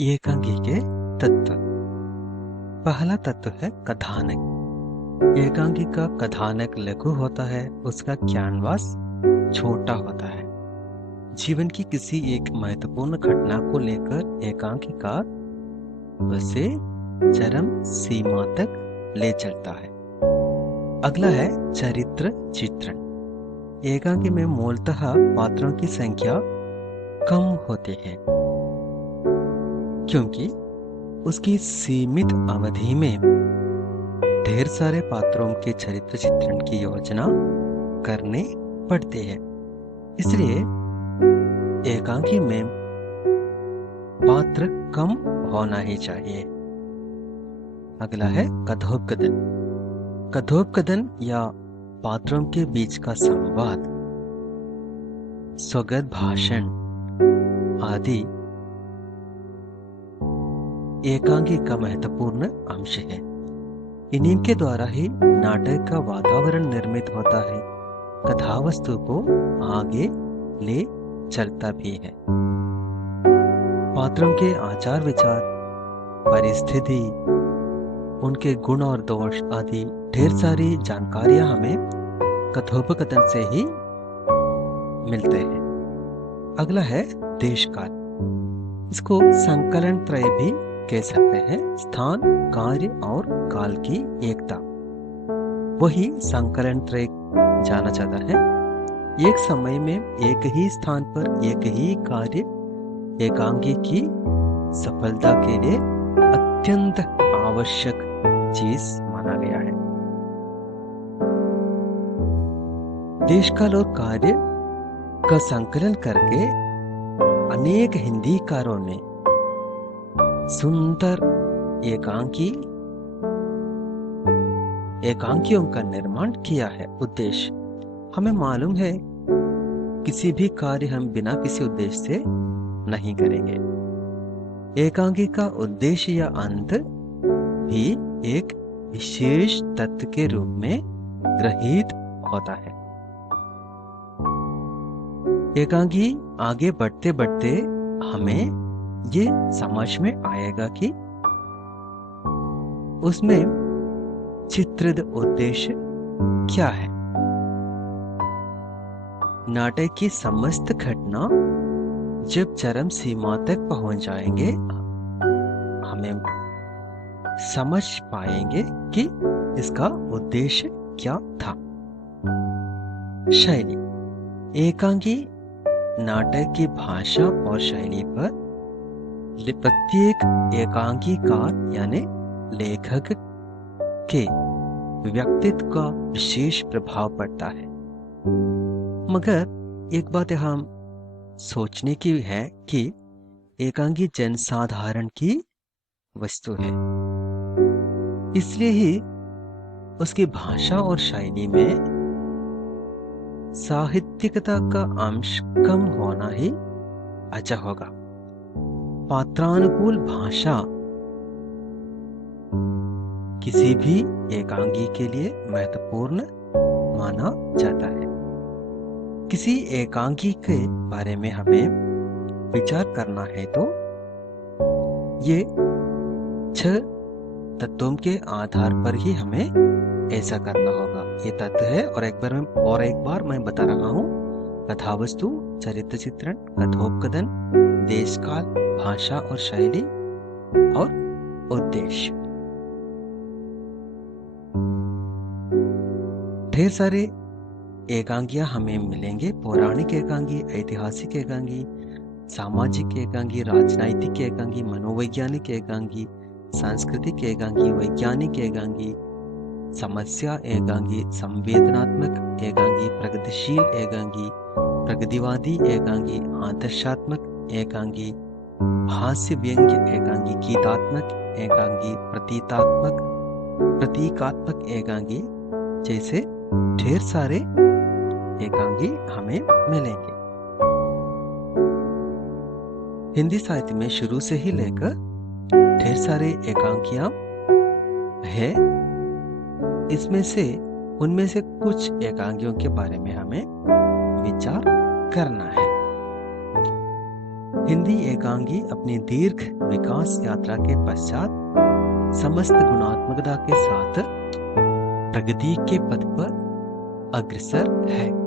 एकांकी के तत्व। पहला तत्व है कथानक। एकांकी का कथानक लघु होता है, उसका कैनवास छोटा होता है। जीवन की किसी एक महत्वपूर्ण घटना को लेकर एकांकीकार उसे चरम सीमा तक ले चलता है। अगला है चरित्र चित्रण। एकांकी में मूलतः पात्रों की संख्या कम होती है, क्योंकि उसकी सीमित अवधि में ढेर सारे पात्रों के चरित्र चित्रण की योजना करने पड़ती है। इसलिए एकांकी में पात्र कम होना ही चाहिए। अगला है कथोपकथन। कथोपकथन या पात्रों के बीच का संवाद, स्वगत भाषण आदि एकांकी का महत्वपूर्ण अंश है। इन्हीं के द्वारा ही नाटक का वातावरण निर्मित होता है, कथावस्तु को आगे ले चलता भी है। पात्रों के आचार विचार, परिस्थिति, उनके गुण और दोष आदि ढेर सारी जानकारियां हमें कथोपकथन से ही मिलते हैं। अगला है देश काल। इसको संकलन त्रय भी कह सकते हैं। स्थान, कार्य और काल की एकता, वही संकलन त्रय जाना जाता है। एक समय में एक ही स्थान पर एक ही कार्य एकांकी की सफलता के लिए अत्यंत आवश्यक चीज माना गया है। देशकाल और कार्य का संकलन करके अनेक हिंदीकारों ने सुंदर एकांकियों का निर्माण किया है। उद्देश्य हमें मालूम है, किसी भी कार्य हम बिना किसी उद्देश्य से नहीं करेंगे। एकांकी का उद्देश्य या अंत भी एक विशेष तत्व के रूप में ग्रहित होता है। एकांकी आगे बढ़ते बढ़ते हमें ये समझ में आएगा कि उसमें चित्रित उद्देश्य क्या है। नाटक की समस्त घटना जब चरम सीमा तक पहुंच जाएंगे, हमें समझ पाएंगे कि इसका उद्देश्य क्या था। शैली। एकांकी नाटक की भाषा और शैली पर प्रत्येक एकांकीकार यानी लेखक के व्यक्तित्व का विशेष प्रभाव पड़ता है। मगर एक बात हम सोचने की है कि एकांकी जनसाधारण की वस्तु है, इसलिए ही उसकी भाषा और शैली में साहित्यिकता का अंश कम होना ही अच्छा होगा। पात्रानुकूल भाषा किसी भी एकांकी के लिए महत्वपूर्ण माना जाता है। किसी एकांकी के बारे में हमें विचार करना है तो ये 6 तत्वों के आधार पर ही हमें ऐसा करना होगा। ये तत्व है और एक बार मैं बता रहा हूँ। कथावस्तु, चरित्र चित्रण, कथोपकथन, देशकाल, भाषा और शैली और उद्देश्य। ढेर सारे एकांकियां हमें मिलेंगे। पौराणिक एकांकी, ऐतिहासिक एकांकी, सामाजिक एकांकी, राजनैतिक एकांकी, मनोवैज्ञानिक एकांकी, सांस्कृतिक एकांकी, वैज्ञानिक एकांकी, समस्या एकांकी, संवेदनात्मक एकांकी, प्रगतिशील एकांकी, प्रगतिवादी एकांकी, आदर्शात्मक एकांकी, हास्य व्यंग्य एकांकी, गीतात्मक एकांकी, प्रतीकात्मक एकांकी जैसे ढेर सारे एकांकी हमें मिलेंगे। हिंदी साहित्य में शुरू से ही लेकर ढेर सारे एकांकियां है। उनमें से कुछ एकांकियों के बारे में हमें विचार करना है। हिंदी एकांगी अपनी दीर्घ विकास यात्रा के पश्चात समस्त गुणात्मकता के साथ प्रगति के पथ पर अग्रसर है।